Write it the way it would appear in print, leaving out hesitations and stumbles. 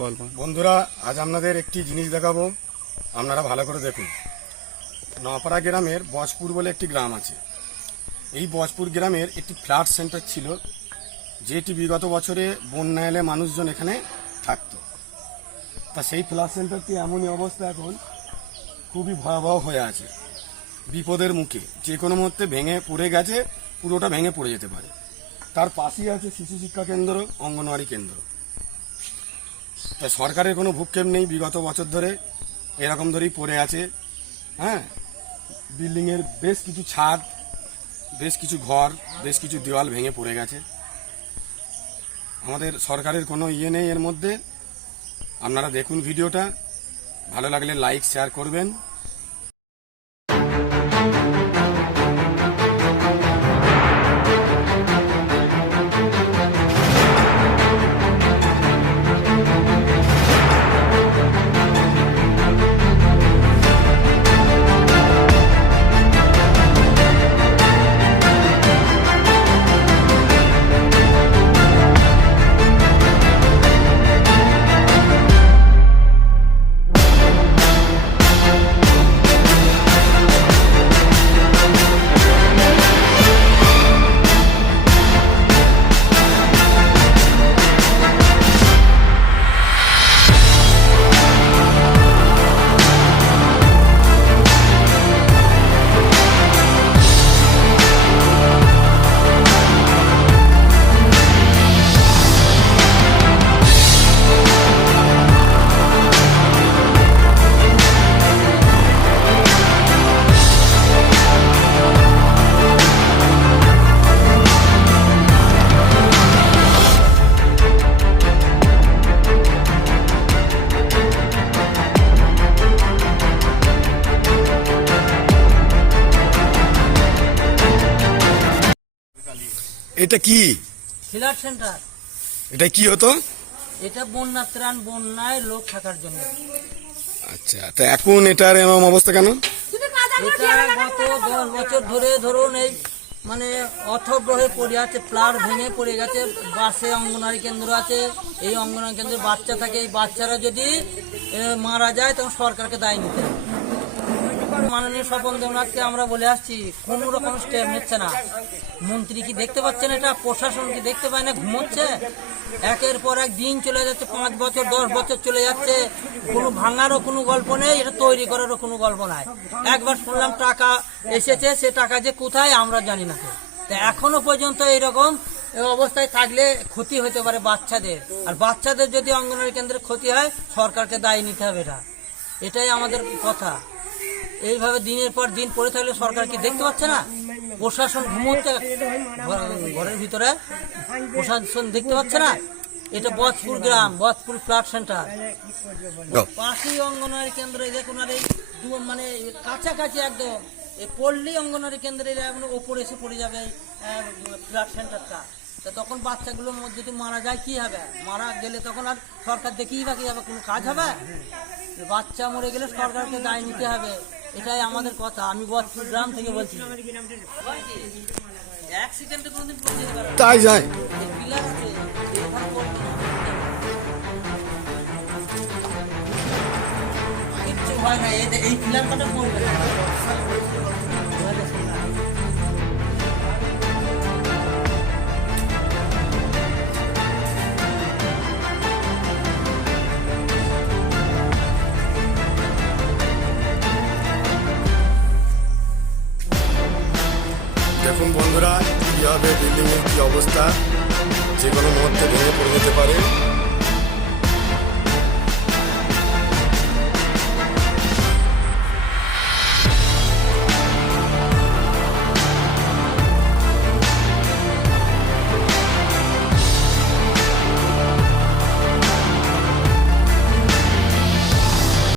বন্ধুরা, আজ আপনাদের একটি জিনিস দেখাবো, আপনারা ভালো করে দেখুন। নপাড়া গ্রামের বচপুর বলে একটি গ্রাম আছে। এই বচপুর গ্রামের একটি ফ্ল্যাট সেন্টার ছিল, যেটি বিগত বছরে বন্যা এলে মানুষজন এখানে থাকতো। তা সেই ফ্ল্যাট সেন্টারটি এমনই অবস্থা এখন খুবই ভয়াবহ হয়ে আছে, বিপদের মুখে, যে কোনো মুহূর্তে ভেঙে পড়ে গেছে, পুরোটা ভেঙে পড়ে যেতে পারে। তার পাশেই আছে শিশু শিক্ষা কেন্দ্র, অঙ্গনওয়াড়ি কেন্দ্র। তা সরকারের কোনো ভূক্ষেপ নেই, বিগত বছর ধরে এরকম ধরেই পড়ে আছে। হ্যাঁ, বিল্ডিংয়ের বেশ কিছু ছাদ, বেশ কিছু ঘর, বেশ কিছু দেওয়াল ভেঙে পড়ে গেছে। আমাদের সরকারের কোনো ইয়ে নেই এর মধ্যে। আপনারা দেখুন ভিডিওটা, ভালো লাগলে লাইক শেয়ার করবেন। এটা কি ফ্ল্যাট সেন্টার? এটা কি হতো? এটা বন্যা ত্রাণ, বন্যায় লোক থাকার জন্য। আচ্ছা, তা এখন এটার এমন অবস্থা কেন? এটা গত 10 বছর ধরে ধরুন এই মানে অথগ্রহে পড়ে আছে, প্লার ভেঙে পড়ে গেছে। বাসে অঙ্গনওয়াড়ি কেন্দ্র আছে, এই অঙ্গনওয়াড়ি কেন্দ্রে বাচ্চা থাকে। এই বাচ্চারা যদি মারা যায় তখন সরকারকে দায় নিতে হবে। মাননীয় স্বপন দেবনাথকে আমরা বলে আসছি, কোন রকম স্টেপ নিচ্ছে না। মন্ত্রী কি দেখতে পাচ্ছেন? এটা প্রশাসন কি দেখতে পায় না? ঘুমোচ্ছে। একের পর এক দিন চলে যাচ্ছে, 5 বছর 10 বছর চলে যাচ্ছে, কোনো ভাঙারও কোনো গল্প নেই, এটা তৈরি করারও কোনো গল্প নাই। একবার শুনলাম টাকা এসেছে, সে টাকা যে কোথায় আমরা জানি না। তো এখনো পর্যন্ত এইরকম অবস্থায় থাকলে ক্ষতি হতে পারে বাচ্চাদের, আর বাচ্চাদের যদি অঙ্গনওয়াড়ি কেন্দ্রে ক্ষতি হয় সরকারকে দায়ী নিতে হবে। এটাই আমাদের কথা। এইভাবে দিনের পর দিন পড়ে থাকলে সরকার কি দেখতে পাচ্ছে না? প্রশাসন ঘুমোচ্ছে ঘরের ভিতরে, প্রশাসন দেখতে পাচ্ছে না। এটা বচপুর গ্রাম, বচপুর ফ্ল্যাট সেন্টার, পাশেই অঙ্গনওয়াড়ি কেন্দ্র। দেখুন, আর এই মানে কাছাকাছি একদম এই পল্লী অঙ্গনওয়াড়ি কেন্দ্রের ওপরে এসে পড়ে যাবে ফ্ল্যাট সেন্টারটা। তা তখন বাচ্চাগুলোর মধ্যে যদি মারা যায় কি হবে? মারা গেলে তখন আর সরকার দেখেই বা কি হবে? কোনো কাজ হবে? বাচ্চা মরে গেলে সরকারকে দায় নিতে হবে। এটাই আমাদের কথা। আমি বচপুর গ্রাম থেকে বলছি। অ্যাক্সিডেন্টে কোনোদিন পড়ে যেতে পারে, তাই যায়। পিলার আছে, কিচ্ছু হয় না। এই পিলার কাটা পড়বে না। দেখুন বন্ধুরা, কীভাবে বিল্ডিংয়ের কী অবস্থা, যে কোনো মুহূর্তে ভেঙে পড়ে